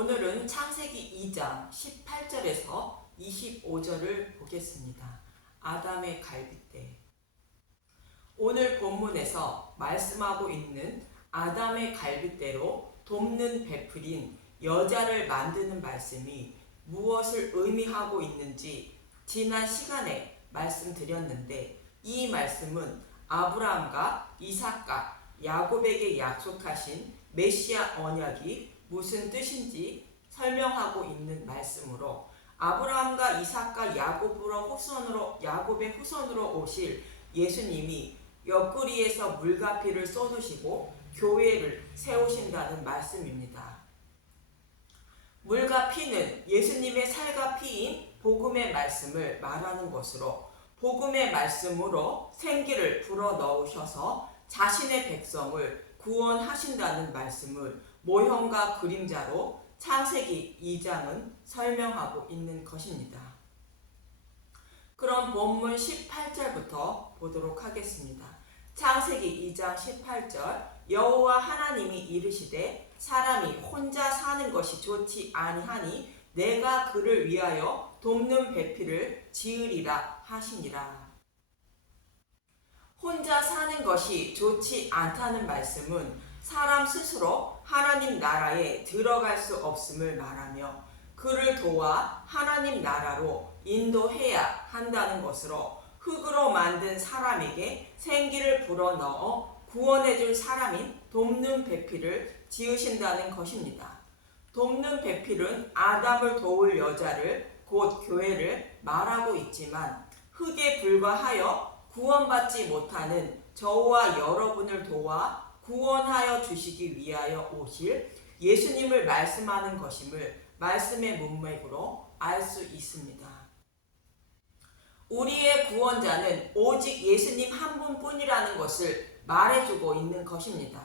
오늘은 창세기 2장 18절에서 25절을 보겠습니다. 아담의 갈빗대. 오늘 본문에서 말씀하고 있는 아담의 갈빗대로 돕는 베풀인 여자를 만드는 말씀이 무엇을 의미하고 있는지 지난 시간에 말씀드렸는데, 이 말씀은 아브라함과 이삭과 야곱에게 약속하신 메시아 언약이 무슨 뜻인지 설명하고 있는 말씀으로, 아브라함과 이삭과 야곱의 후손으로 오실 예수님이 옆구리에서 물과 피를 쏟으시고 교회를 세우신다는 말씀입니다. 물과 피는 예수님의 살과 피인 복음의 말씀을 말하는 것으로, 복음의 말씀으로 생기를 불어넣으셔서 자신의 백성을 구원하신다는 말씀을 모형과 그림자로 창세기 2장은 설명하고 있는 것입니다. 그럼 본문 18절부터 보도록 하겠습니다. 창세기 2장 18절. 여호와 하나님이 이르시되 사람이 혼자 사는 것이 좋지 아니하니 내가 그를 위하여 돕는 배필을 지으리라 하시니라. 혼자 사는 것이 좋지 않다는 말씀은 사람 스스로 하나님 나라에 들어갈 수 없음을 말하며, 그를 도와 하나님 나라로 인도해야 한다는 것으로, 흙으로 만든 사람에게 생기를 불어넣어 구원해줄 사람인 돕는 배필을 지으신다는 것입니다. 돕는 배필은 아담을 도울 여자를, 곧 교회를 말하고 있지만, 흙에 불과하여 구원받지 못하는 저와 여러분을 도와 구원하여 주시기 위하여 오실 예수님을 말씀하는 것임을 말씀의 문맥으로 알 수 있습니다. 우리의 구원자는 오직 예수님 한 분뿐이라는 것을 말해주고 있는 것입니다.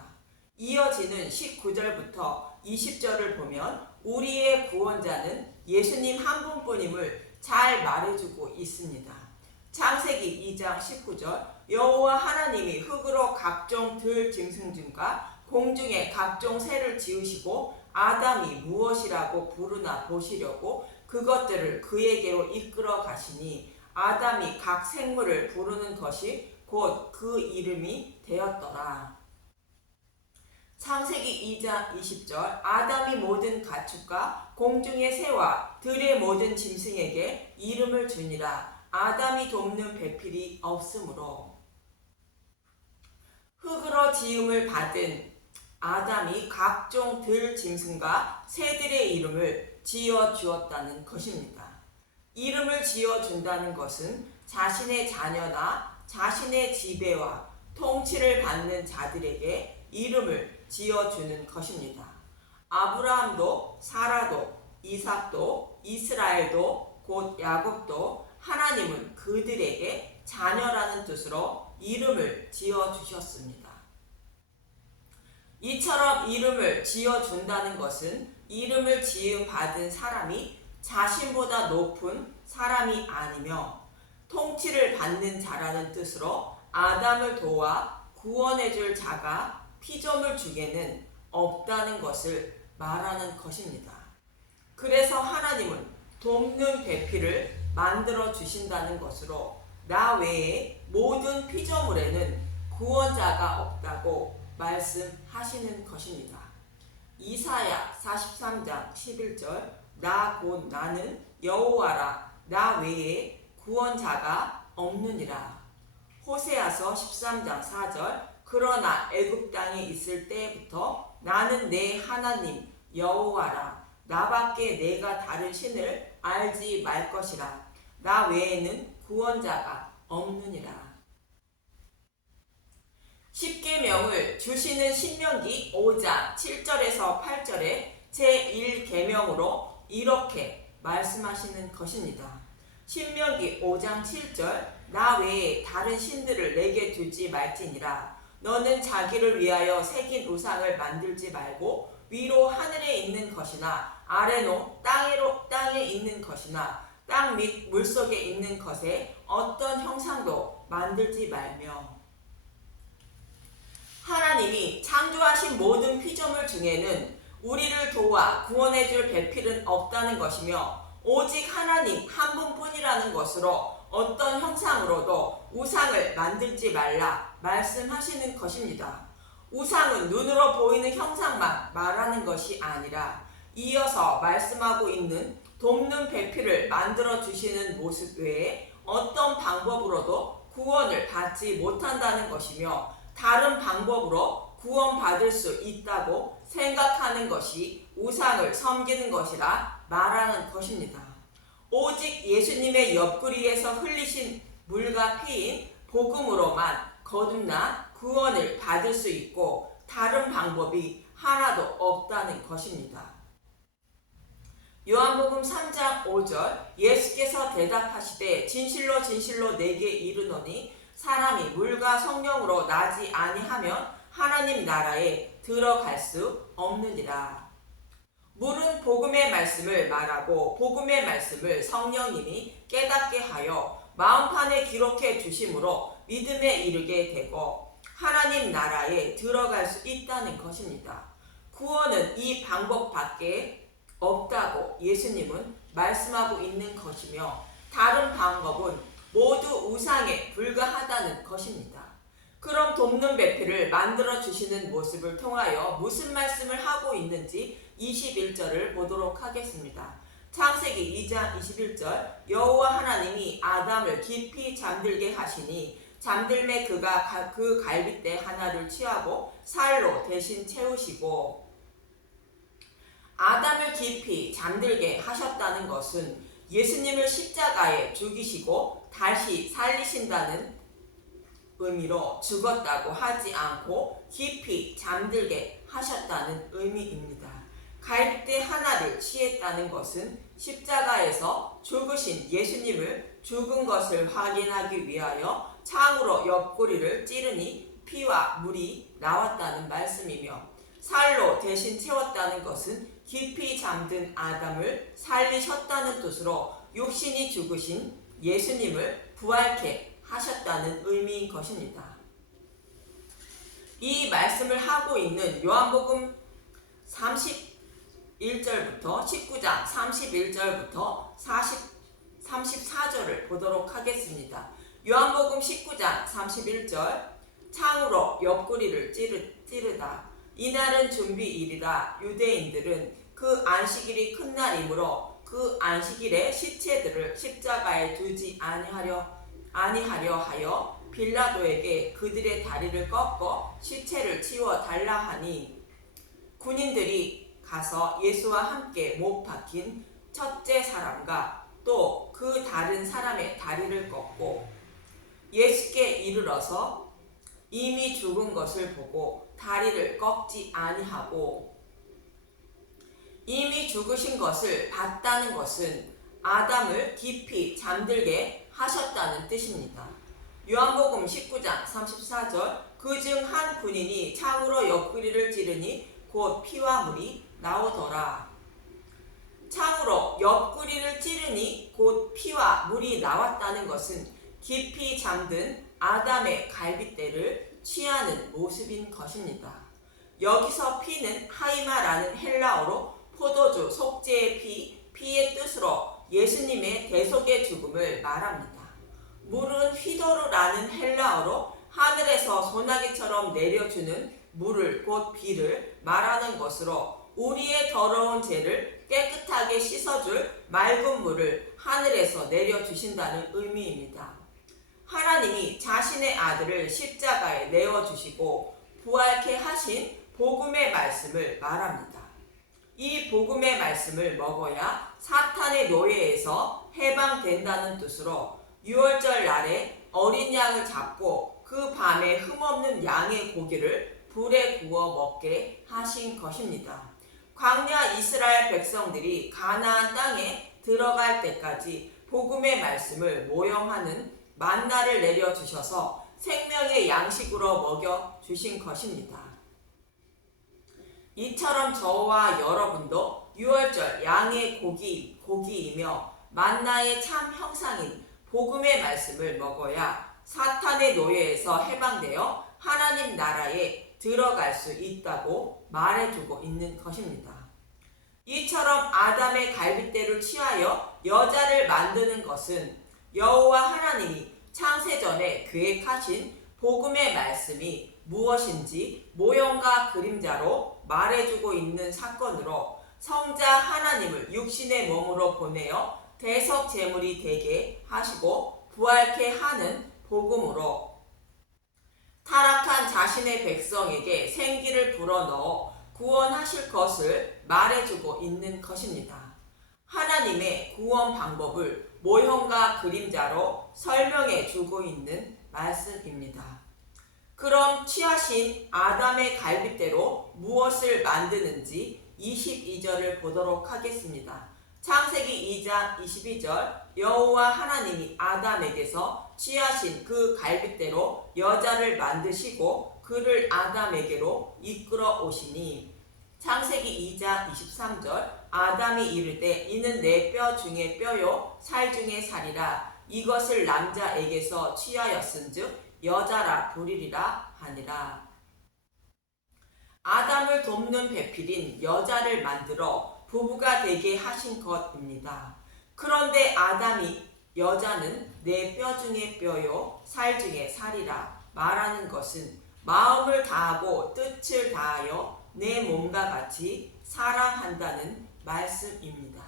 이어지는 19절부터 20절을 보면 우리의 구원자는 예수님 한 분뿐임을 잘 말해주고 있습니다. 창세기 2장 19절. 여호와 하나님이 흙으로 각종 들 짐승과 공중에 각종 새를 지으시고 아담이 무엇이라고 부르나 보시려고 그것들을 그에게로 이끌어 가시니, 아담이 각 생물을 부르는 것이 곧 그 이름이 되었더라. 창세기 2장 20절. 아담이 모든 가축과 공중의 새와 들의 모든 짐승에게 이름을 주니라. 아담이 돕는 배필이 없으므로. 흙으로 지음을 받은 아담이 각종 들 짐승과 새들의 이름을 지어 주었다는 것입니다. 이름을 지어 준다는 것은 자신의 자녀나 자신의 지배와 통치를 받는 자들에게 이름을 지어 주는 것입니다. 아브라함도, 사라도, 이삭도, 이스라엘도, 곧 야곱도 하나님은 그들에게 자녀라는 뜻으로 이름을 지어 주셨습니다. 이처럼 이름을 지어 준다는 것은 이름을 지음 받은 사람이 자신보다 높은 사람이 아니며 통치를 받는 자라는 뜻으로, 아담을 도와 구원해 줄 자가 피조물 중에는 없다는 것을 말하는 것입니다. 그래서 하나님은 돕는 배필을 만들어 주신다는 것으로 나 외에 모든 피조물에는 구원자가 없다고 말씀하시는 것입니다. 이사야 43장 11절. 나 곧 나는 여호와라, 나 외에 구원자가 없느니라. 호세아서 13장 4절. 그러나 애굽 땅에 있을 때부터 나는 내 하나님 여호와라, 나밖에 내가 다른 신을 알지 말 것이라. 나 외에는 구원자가 없느니라. 십계명을 주시는 신명기 5장 7절에서 8절에 제1계명으로 이렇게 말씀하시는 것입니다. 신명기 5장 7절. 나 외에 다른 신들을 내게 두지 말지니라. 너는 자기를 위하여 새긴 우상을 만들지 말고 위로 하늘에 있는 것이나 아래로 땅에 있는 것이나 땅 및 물속에 있는 것에 어떤 형상도 만들지 말며. 하나님이 창조하신 모든 피조물 중에는 우리를 도와 구원해줄 배필은 없다는 것이며 오직 하나님 한 분뿐이라는 것으로 어떤 형상으로도 우상을 만들지 말라 말씀하시는 것입니다. 우상은 눈으로 보이는 형상만 말하는 것이 아니라 이어서 말씀하고 있는 돕는 배필을 만들어 주시는 모습 외에 어떤 방법으로도 구원을 받지 못한다는 것이며 다른 방법으로 구원받을 수 있다고 생각하는 것이 우상을 섬기는 것이라 말하는 것입니다. 오직 예수님의 옆구리에서 흘리신 물과 피인 복음으로만 거듭나 구원을 받을 수 있고 다른 방법이 하나도 없다는 것입니다. 요한복음 3장 5절 예수께서 대답하시되 진실로 진실로 내게 이르노니 사람이 물과 성령으로 나지 아니하면 하나님 나라에 들어갈 수 없느니라. 물은 복음의 말씀을 말하고 복음의 말씀을 성령님이 깨닫게 하여 마음판에 기록해 주심으로 믿음에 이르게 되고 하나님 나라에 들어갈 수 있다는 것입니다. 구원은 이 방법밖에 없다고 예수님은 말씀하고 있는 것이며 다른 방법은 모두 우상에 불과하다는 것입니다. 그럼 돕는 배필을 만들어 주시는 모습을 통하여 무슨 말씀을 하고 있는지 21절을 보도록 하겠습니다. 창세기 2장 21절 여호와 하나님이 아담을 깊이 잠들게 하시니 잠들매 그가 그 갈빗대 하나를 취하고 살로 대신 채우시고. 아담을 깊이 잠들게 하셨다는 것은 예수님을 십자가에 죽이시고 다시 살리신다는 의미로 죽었다고 하지 않고 깊이 잠들게 하셨다는 의미입니다. 갈빗대 하나를 취했다는 것은 십자가에서 죽으신 예수님을 죽은 것을 확인하기 위하여 창으로 옆구리를 찌르니 피와 물이 나왔다는 말씀이며 살로 대신 채웠다는 것은 깊이 잠든 아담을 살리셨다는 뜻으로 육신이 죽으신 예수님을 부활케 하셨다는 의미인 것입니다. 이 말씀을 하고 있는 요한복음 31절부터 19장 31절부터 34절을 보도록 하겠습니다. 요한복음 19장 31절 창으로 옆구리를 찌르다. 이날은 준비일이라 유대인들은 그 안식일이 큰 날이므로 그 안식일에 시체들을 십자가에 두지 아니하려 하여 빌라도에게 그들의 다리를 꺾어 시체를 치워 달라 하니 군인들이 가서 예수와 함께 못 박힌 첫째 사람과 또 그 다른 사람의 다리를 꺾고 예수께 이르러서 이미 죽은 것을 보고 다리를 꺾지 아니하고. 이미 죽으신 것을 봤다는 것은 아담을 깊이 잠들게 하셨다는 뜻입니다. 요한복음 19장 34절 그중 한 군인이 창으로 옆구리를 찌르니 곧 피와 물이 나오더라. 창으로 옆구리를 찌르니 곧 피와 물이 나왔다는 것은 깊이 잠든 아담의 갈빗대를 취하는 모습인 것입니다. 여기서 피는 하이마라는 헬라어로 포도주 속죄의 피의 뜻으로 예수님의 대속의 죽음을 말합니다. 물은 휘도르라는 헬라어로 하늘에서 소나기처럼 내려주는 물을 곧 비를 말하는 것으로 우리의 더러운 죄를 깨끗하게 씻어줄 맑은 물을 하늘에서 내려주신다는 의미입니다. 하나님이 자신의 아들을 십자가에 내어주시고 부활케 하신 복음의 말씀을 말합니다. 이 복음의 말씀을 먹어야 사탄의 노예에서 해방된다는 뜻으로 유월절 날에 어린 양을 잡고 그 밤에 흠없는 양의 고기를 불에 구워 먹게 하신 것입니다. 광야 이스라엘 백성들이 가나안 땅에 들어갈 때까지 복음의 말씀을 모형하는 만나를 내려주셔서 생명의 양식으로 먹여주신 것입니다. 이처럼 저와 여러분도 유월절 양의 고기이며 만나의 참 형상인 복음의 말씀을 먹어야 사탄의 노예에서 해방되어 하나님 나라에 들어갈 수 있다고 말해주고 있는 것입니다. 이처럼 아담의 갈빗대를 취하여 여자를 만드는 것은 여호와 하나님이 창세전에 계획하신 복음의 말씀이 무엇인지 모형과 그림자로 말해주고 있는 사건으로 성자 하나님을 육신의 몸으로 보내어 대속 제물이 되게 하시고 부활케 하는 복음으로 타락한 자신의 백성에게 생기를 불어넣어 구원하실 것을 말해주고 있는 것입니다. 하나님의 구원 방법을 모형과 그림자로 설명해 주고 있는 말씀입니다. 그럼 취하신 아담의 갈빗대로 무엇을 만드는지 22절을 보도록 하겠습니다. 창세기 2장 22절 여호와 하나님이 아담에게서 취하신 그 갈빗대로 여자를 만드시고 그를 아담에게로 이끌어 오시니 창세기 2장 23절 아담이 이르되 이는 내 뼈 중에 뼈요 살 중에 살이라 이것을 남자에게서 취하였은즉 여자라 부리리라 하니라. 아담을 돕는 배필인 여자를 만들어 부부가 되게 하신 것입니다. 그런데 아담이 여자는 내 뼈 중에 뼈요 살 중에 살이라 말하는 것은 마음을 다하고 뜻을 다하여 내 몸과 같이 사랑한다는 말씀입니다.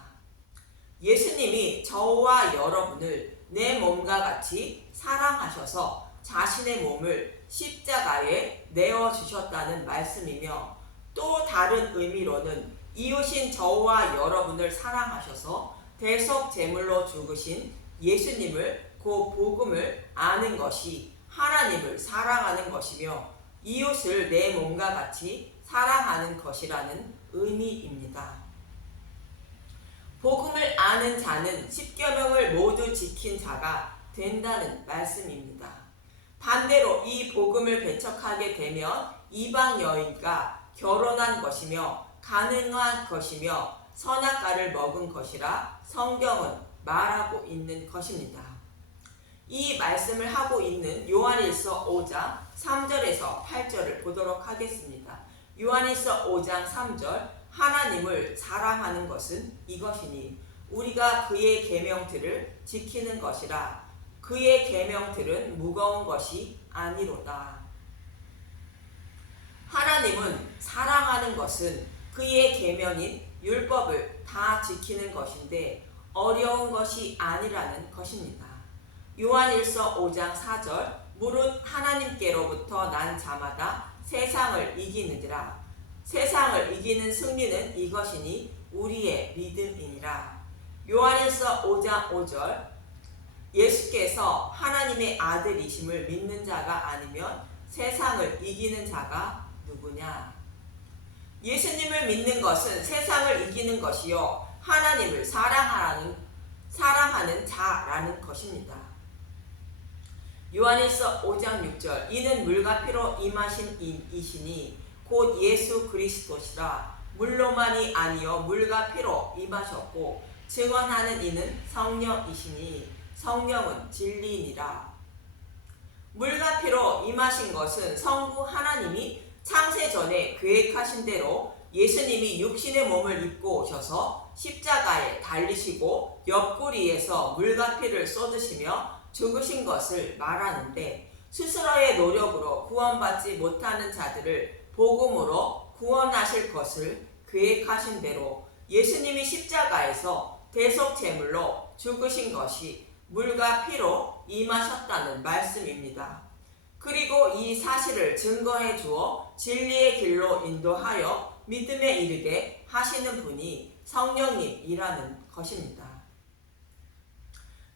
예수님이 저와 여러분을 내 몸과 같이 사랑하셔서 자신의 몸을 십자가에 내어주셨다는 말씀이며 또 다른 의미로는 이웃인 저와 여러분을 사랑하셔서 대속 제물로 죽으신 예수님을 그 복음을 아는 것이 하나님을 사랑하는 것이며 이웃을 내 몸과 같이 사랑하는 것이라는 의미입니다. 복음을 아는 자는 십계명을 모두 지킨 자가 된다는 말씀입니다. 반대로 이 복음을 배척하게 되면 이방 여인과 결혼한 것이며 가능한 것이며 선악과를 먹은 것이라 성경은 말하고 있는 것입니다. 이 말씀을 하고 있는 요한일서 5장 3절에서 8절을 보도록 하겠습니다. 요한일서 5장 3절 하나님을 사랑하는 것은 이것이니 우리가 그의 계명들을 지키는 것이라 그의 계명들은 무거운 것이 아니로다. 하나님은 사랑하는 것은 그의 계명인 율법을 다 지키는 것인데 어려운 것이 아니라는 것입니다. 요한일서 5장 4절 무릇 하나님께로부터 난 자마다 세상을 이기느니라. 세상을 이기는 승리는 이것이니 우리의 믿음이니라. 요한일서 5장 5절 예수께서 하나님의 아들이심을 믿는 자가 아니면 세상을 이기는 자가 누구냐? 예수님을 믿는 것은 세상을 이기는 것이요 하나님을 사랑하는 자라는 것입니다. 요한일서 5장 6절 이는 물과 피로 임하신 이시니 곧 예수 그리스도시라. 물로만이 아니요 물과 피로 임하셨고 증언하는 이는 성령이시니 성령은 진리니라. 물과 피로 임하신 것은 성부 하나님이 창세전에 계획하신 대로 예수님이 육신의 몸을 입고 오셔서 십자가에 달리시고 옆구리에서 물과 피를 쏟으시며 죽으신 것을 말하는데 스스로의 노력으로 구원받지 못하는 자들을 복음으로 구원하실 것을 계획하신 대로 예수님이 십자가에서 대속 제물로 죽으신 것이 물과 피로 임하셨다는 말씀입니다. 그리고 이 사실을 증거해 주어 진리의 길로 인도하여 믿음에 이르게 하시는 분이 성령님이라는 것입니다.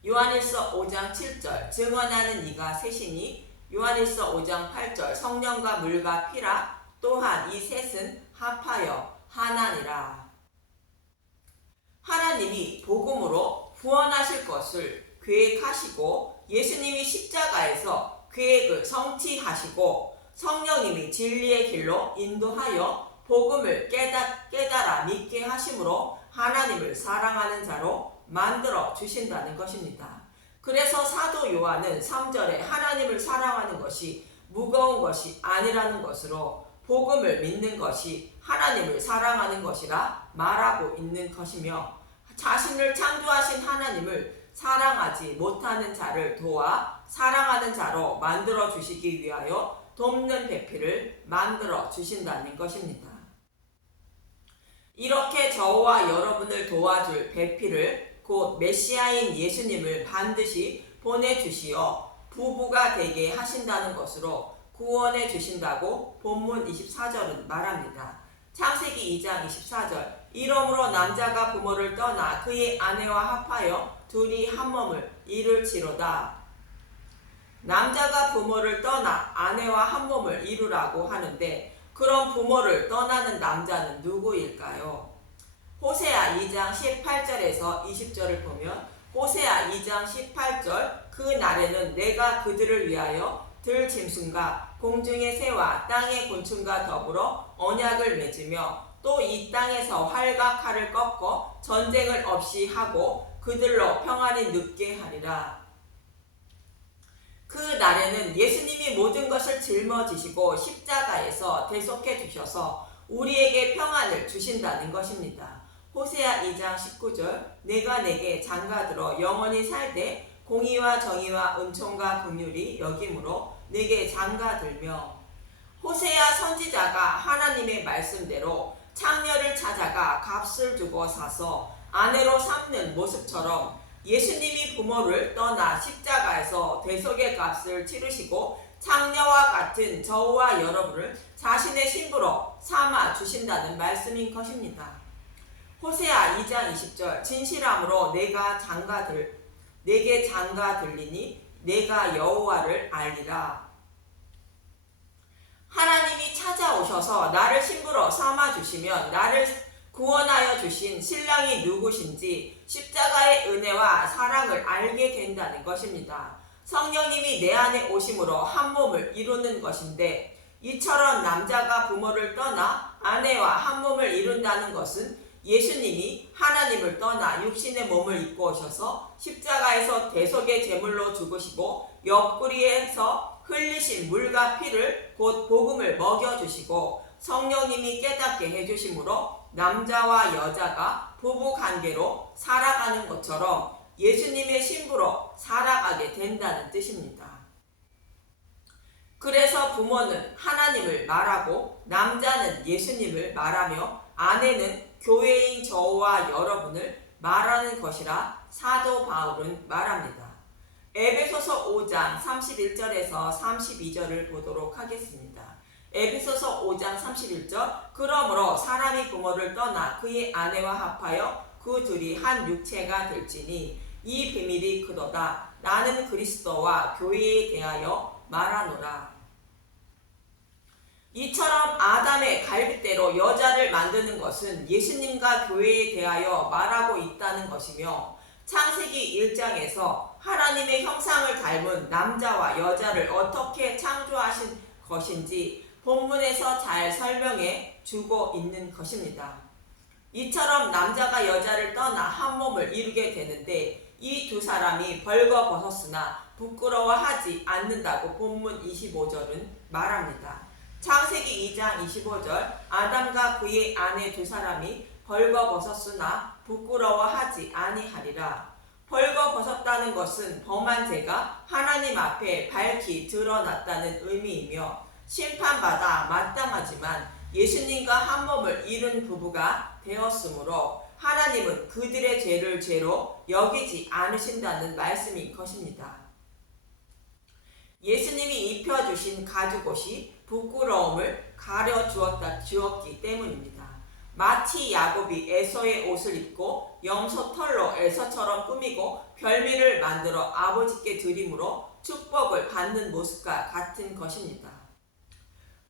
요한일서 5장 7절 증언하는 이가 셋이니 요한일서 5장 8절 성령과 물과 피라 또한 이 셋은 합하여 하나니라. 하나님이 복음으로 구원하실 것을 계획하시고 예수님이 십자가에서 계획을 성취하시고 성령님이 진리의 길로 인도하여 복음을 깨달아 믿게 하심으로 하나님을 사랑하는 자로 만들어 주신다는 것입니다. 그래서 사도 요한은 3절에 하나님을 사랑하는 것이 무거운 것이 아니라는 것으로 복음을 믿는 것이 하나님을 사랑하는 것이라 말하고 있는 것이며, 자신을 창조하신 하나님을 사랑하지 못하는 자를 도와 사랑하는 자로 만들어 주시기 위하여 돕는 배필을 만들어 주신다는 것입니다. 이렇게 저와 여러분을 도와줄 배필을, 곧 메시아인 예수님을 반드시 보내주시어 부부가 되게 하신다는 것으로 구원해 주신다고 본문 24절은 말합니다. 창세기 2장 24절, 이러므로 남자가 부모를 떠나 그의 아내와 합하여 둘이 한 몸을 이룰지로다. 남자가 부모를 떠나 아내와 한 몸을 이루라고 하는데, 그럼 부모를 떠나는 남자는 누구일까요? 호세아 2장 18절에서 20절을 보면, 호세아 2장 18절, 그 날에는 내가 그들을 위하여 들짐승과 공중의 새와 땅의 곤충과 더불어 언약을 맺으며 또 이 땅에서 활과 칼을 꺾어 전쟁을 없이 하고 그들로 평안히 눕게 하리라. 그 날에는 예수님이 모든 것을 짊어지시고 십자가에서 대속해 주셔서 우리에게 평안을 주신다는 것입니다. 호세아 2장 19절, 내가 내게 장가들어 영원히 살되 공의와 정의와 은총과 긍휼이 여김으로 내게 장가들며. 호세아 선지자가 하나님의 말씀대로 창녀를 찾아가 값을 주고 사서 아내로 삼는 모습처럼 예수님이 부모를 떠나 십자가에서 대속의 값을 치르시고 창녀와 같은 저와 여러분을 자신의 신부로 삼아 주신다는 말씀인 것입니다. 호세아 2장 20절, 진실함으로 내게 장가들리니 내가 여호와를 알리라. 하나님이 찾아오셔서 나를 신부로 삼아주시면 나를 구원하여 주신 신랑이 누구신지 십자가의 은혜와 사랑을 알게 된다는 것입니다. 성령님이 내 안에 오심으로 한 몸을 이루는 것인데, 이처럼 남자가 부모를 떠나 아내와 한 몸을 이룬다는 것은 예수님이 하나님을 떠나 육신의 몸을 입고 오셔서 십자가에서 대속의 제물로 죽으시고 옆구리에서 흘리신 물과 피를, 곧 복음을 먹여주시고 성령님이 깨닫게 해주심으로 남자와 여자가 부부관계로 살아가는 것처럼 예수님의 신부로 살아가게 된다는 뜻입니다. 그래서 부모는 하나님을 말하고 남자는 예수님을 말하며 아내는 교회인 저와 여러분을 말하는 것이라 사도 바울은 말합니다. 에베소서 5장 31절에서 32절을 보도록 하겠습니다. 에베소서 5장 31절, 그러므로 사람이 부모를 떠나 그의 아내와 합하여 그 둘이 한 육체가 될지니 이 비밀이 그도다. 나는 그리스도와 교회에 대하여 말하노라. 이처럼 아담의 갈빗대로 여자를 만드는 것은 예수님과 교회에 대하여 말하고 있다는 것이며, 창세기 1장에서 하나님의 형상을 닮은 남자와 여자를 어떻게 창조하신 것인지 본문에서 잘 설명해 주고 있는 것입니다. 이처럼 남자가 여자를 떠나 한 몸을 이루게 되는데, 이 두 사람이 벌거벗었으나 부끄러워하지 않는다고 본문 25절은 말합니다. 창세기 2장 25절, 아담과 그의 아내 두 사람이 벌거벗었으나 부끄러워하지 아니하리라. 벌거벗었다는 것은 범한 죄가 하나님 앞에 밝히 드러났다는 의미이며, 심판받아 마땅하지만 예수님과 한 몸을 이룬 부부가 되었으므로 하나님은 그들의 죄를 죄로 여기지 않으신다는 말씀인 것입니다. 예수님이 입혀주신 가죽옷이 부끄러움을 가려주었기 때문입니다. 마치 야곱이 에서의 옷을 입고 염소 털로 에서처럼 꾸미고 별미를 만들어 아버지께 드림으로 축복을 받는 모습과 같은 것입니다.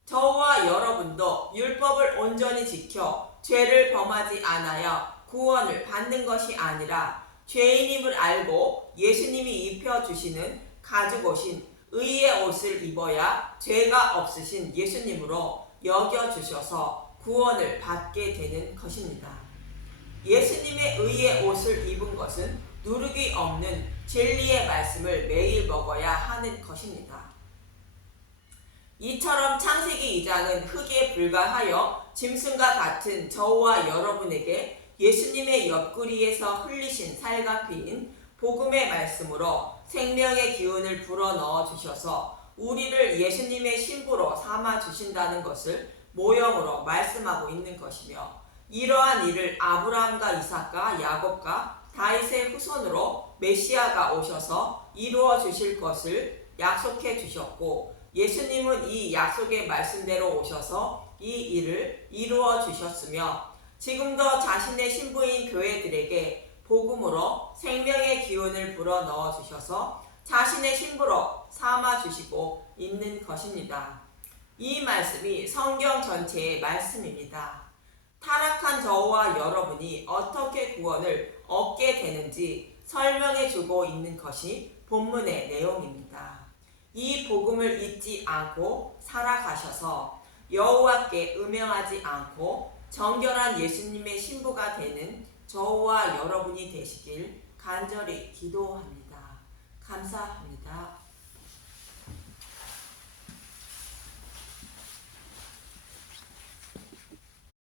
저와 여러분도 율법을 온전히 지켜 죄를 범하지 않아야 구원을 받는 것이 아니라 죄인임을 알고 예수님이 입혀주시는 가죽옷인 의의 옷을 입어야 죄가 없으신 예수님으로 여겨주셔서 구원을 받게 되는 것입니다. 예수님의 의의 옷을 입은 것은 누룩이 없는 진리의 말씀을 매일 먹어야 하는 것입니다. 이처럼 창세기 2장은 흙에 불과하여 짐승과 같은 저와 여러분에게 예수님의 옆구리에서 흘리신 살과 피인 복음의 말씀으로 생명의 기운을 불어넣어 주셔서 우리를 예수님의 신부로 삼아 주신다는 것을 모형으로 말씀하고 있는 것이며, 이러한 일을 아브라함과 이삭과 야곱과 다윗의 후손으로 메시아가 오셔서 이루어 주실 것을 약속해 주셨고, 예수님은 이 약속의 말씀대로 오셔서 이 일을 이루어 주셨으며, 지금도 자신의 신부인 교회들에게 복음으로 생명의 기운을 불어넣어 주셔서 자신의 신부로 삼아 주시고 있는 것입니다. 이 말씀이 성경 전체의 말씀입니다. 타락한 저와 여러분이 어떻게 구원을 얻게 되는지 설명해 주고 있는 것이 본문의 내용입니다. 이 복음을 잊지 않고 살아가셔서 여호와께 음행하지 않고 정결한 예수님의 신부가 되는 저와 여러분이 되시길 간절히 기도합니다. 감사합니다.